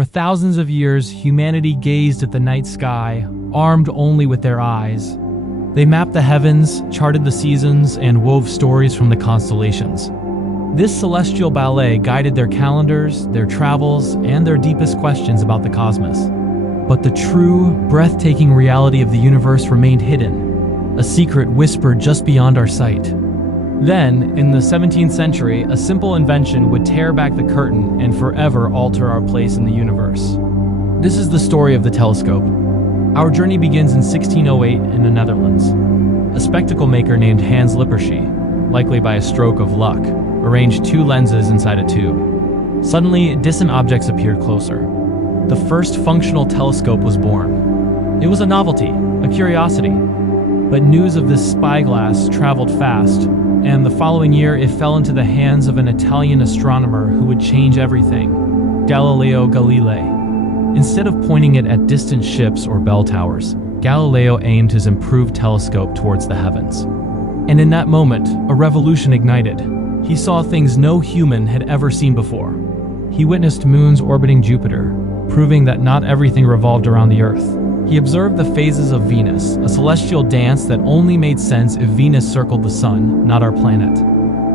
For thousands of years, humanity gazed at the night sky, armed only with their eyes. They mapped the heavens, charted the seasons, and wove stories from the constellations. This celestial ballet guided their calendars, their travels, and their deepest questions about the cosmos. But the true, breathtaking reality of the universe remained hidden, a secret whispered just beyond our sight. Then, in the 17th century, a simple invention would tear back the curtain and forever alter our place in the universe. This is the story of the telescope. Our journey begins in 1608 in the Netherlands. A spectacle maker named Hans Lippershey, likely by a stroke of luck, arranged two lenses inside a tube. Suddenly, distant objects appeared closer. The first functional telescope was born. It was a novelty, a curiosity. But news of this spyglass traveled fast, and the following year it fell into the hands of an Italian astronomer who would change everything, Galileo Galilei. Instead of pointing it at distant ships or bell towers, Galileo aimed his improved telescope towards the heavens. And in that moment, a revolution ignited. He saw things no human had ever seen before. He witnessed moons orbiting Jupiter, proving that not everything revolved around the Earth. He observed the phases of Venus, a celestial dance that only made sense if Venus circled the Sun, not our planet.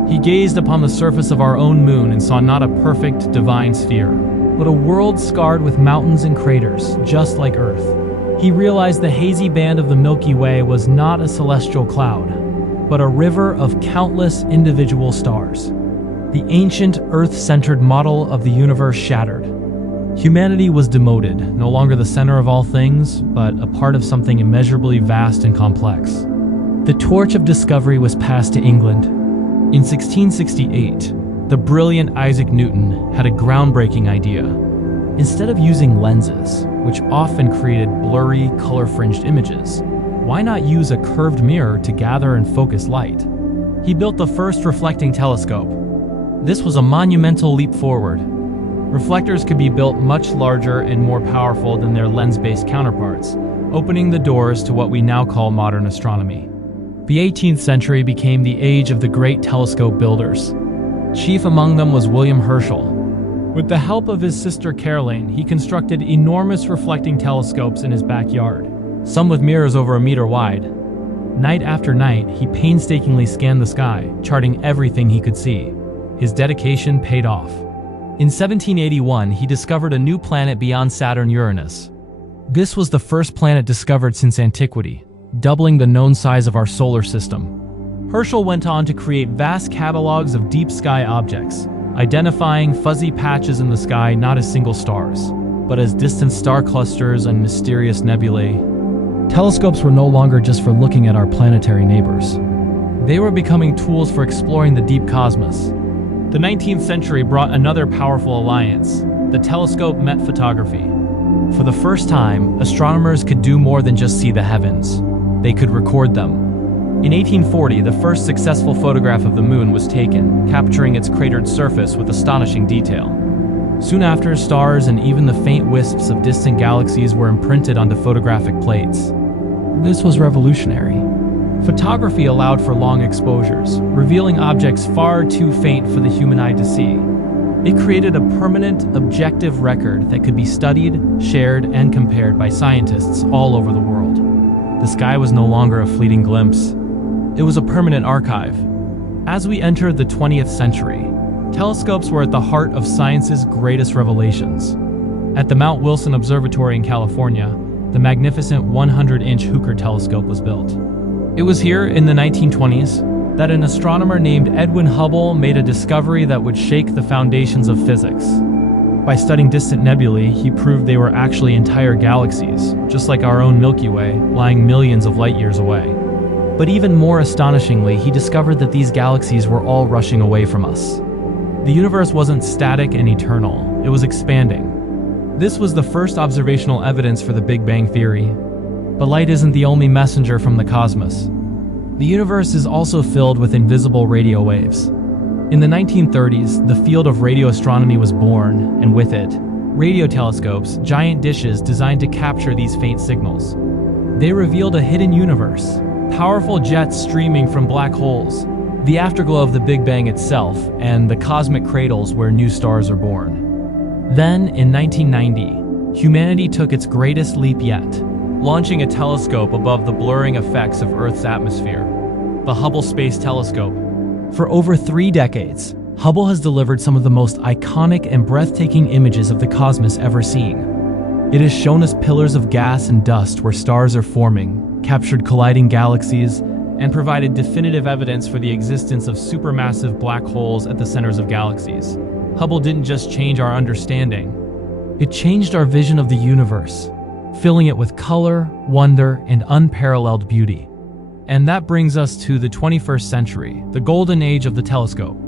He gazed upon the surface of our own moon and saw not a perfect, divine sphere, but a world scarred with mountains and craters, just like Earth. He realized the hazy band of the Milky Way was not a celestial cloud, but a river of countless individual stars. The ancient Earth-centered model of the universe shattered. Humanity was demoted, no longer the center of all things, but a part of something immeasurably vast and complex. The torch of discovery was passed to England. In 1668, the brilliant Isaac Newton had a groundbreaking idea. Instead of using lenses, which often created blurry, color-fringed images, why not use a curved mirror to gather and focus light? He built the first reflecting telescope. This was a monumental leap forward. Reflectors could be built much larger and more powerful than their lens-based counterparts, opening the doors to what we now call modern astronomy. The 18th century became the age of the great telescope builders. Chief among them was William Herschel. With the help of his sister Caroline, he constructed enormous reflecting telescopes in his backyard, some with mirrors over a meter wide. Night after night, he painstakingly scanned the sky, charting everything he could see. His dedication paid off. In 1781, he discovered a new planet beyond Saturn, Uranus. This was the first planet discovered since antiquity, doubling the known size of our solar system. Herschel went on to create vast catalogs of deep sky objects, identifying fuzzy patches in the sky not as single stars, but as distant star clusters and mysterious nebulae. Telescopes were no longer just for looking at our planetary neighbors. They were becoming tools for exploring the deep cosmos. The 19th century brought another powerful alliance. The telescope met photography. For the first time, astronomers could do more than just see the heavens. They could record them. In 1840, the first successful photograph of the moon was taken, capturing its cratered surface with astonishing detail. Soon after, stars and even the faint wisps of distant galaxies were imprinted onto photographic plates. This was revolutionary. Photography allowed for long exposures, revealing objects far too faint for the human eye to see. It created a permanent, objective record that could be studied, shared, and compared by scientists all over the world. The sky was no longer a fleeting glimpse. It was a permanent archive. As we entered the 20th century, telescopes were at the heart of science's greatest revelations. At the Mount Wilson Observatory in California, the magnificent 100-inch Hooker telescope was built. It was here in the 1920s that an astronomer named Edwin Hubble made a discovery that would shake the foundations of physics. By studying distant nebulae, he proved they were actually entire galaxies, just like our own Milky Way, lying millions of light years away. But even more astonishingly, he discovered that these galaxies were all rushing away from us. The universe wasn't static and eternal, it was expanding. This was the first observational evidence for the Big Bang theory. But light isn't the only messenger from the cosmos. The universe is also filled with invisible radio waves. In the 1930s, the field of radio astronomy was born, and with it, radio telescopes, giant dishes designed to capture these faint signals. They revealed a hidden universe, powerful jets streaming from black holes, the afterglow of the Big Bang itself, and the cosmic cradles where new stars are born. Then, in 1990, humanity took its greatest leap yet, launching a telescope above the blurring effects of Earth's atmosphere, the Hubble Space Telescope. For over 3 decades, Hubble has delivered some of the most iconic and breathtaking images of the cosmos ever seen. It has shown us pillars of gas and dust where stars are forming, captured colliding galaxies, and provided definitive evidence for the existence of supermassive black holes at the centers of galaxies. Hubble didn't just change our understanding, it changed our vision of the universe, filling it with color, wonder, and unparalleled beauty. And that brings us to the 21st century, the golden age of the telescope.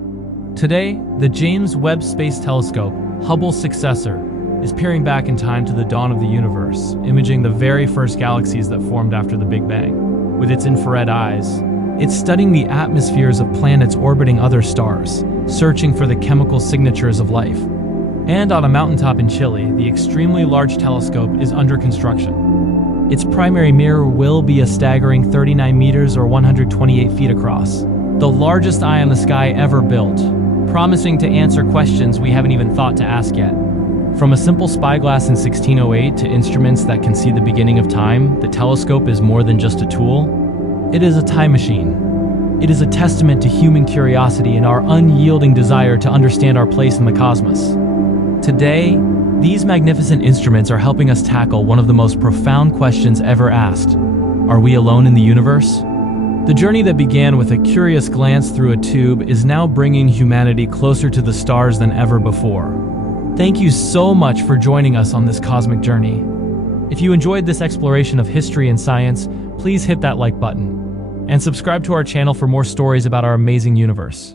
Today, the James Webb Space Telescope, Hubble's successor, is peering back in time to the dawn of the universe, imaging the very first galaxies that formed after the Big Bang. With its infrared eyes, it's studying the atmospheres of planets orbiting other stars, searching for the chemical signatures of life. And on a mountaintop in Chile, the extremely large telescope is under construction. Its primary mirror will be a staggering 39 meters or 128 feet across, the largest eye in the sky ever built, promising to answer questions we haven't even thought to ask yet. From a simple spyglass in 1608 to instruments that can see the beginning of time, the telescope is more than just a tool. It is a time machine. It is a testament to human curiosity and our unyielding desire to understand our place in the cosmos. Today, these magnificent instruments are helping us tackle one of the most profound questions ever asked. Are we alone in the universe? The journey that began with a curious glance through a tube is now bringing humanity closer to the stars than ever before. Thank you so much for joining us on this cosmic journey. If you enjoyed this exploration of history and science, please hit that like button and subscribe to our channel for more stories about our amazing universe.